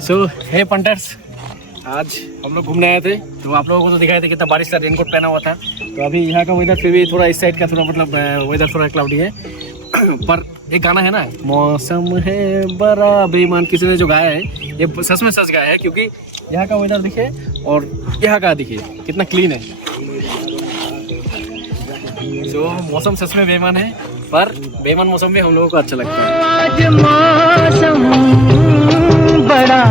सो हे punters, आज हम लोग घूमने आए थे तो आप लोगों को तो दिखाए थे कितना बारिश था, रेनकोट पहना हुआ था। तो अभी यहाँ का वेदर फिर भी थोड़ा इस साइड का थोड़ा मतलब वेदर थोड़ा क्लाउडी है। पर एक गाना है ना, मौसम है बड़ा बेईमान, किसी ने जो गाया है ये सच में सच गाया है, क्योंकि यहाँ का वेदर दिखे और यहाँ का दिखे कितना क्लीन है। जो मौसम सच में बेईमान है, पर बेईमान मौसम में हम लोगों को अच्छा लगता है। आज मौसम बड़ा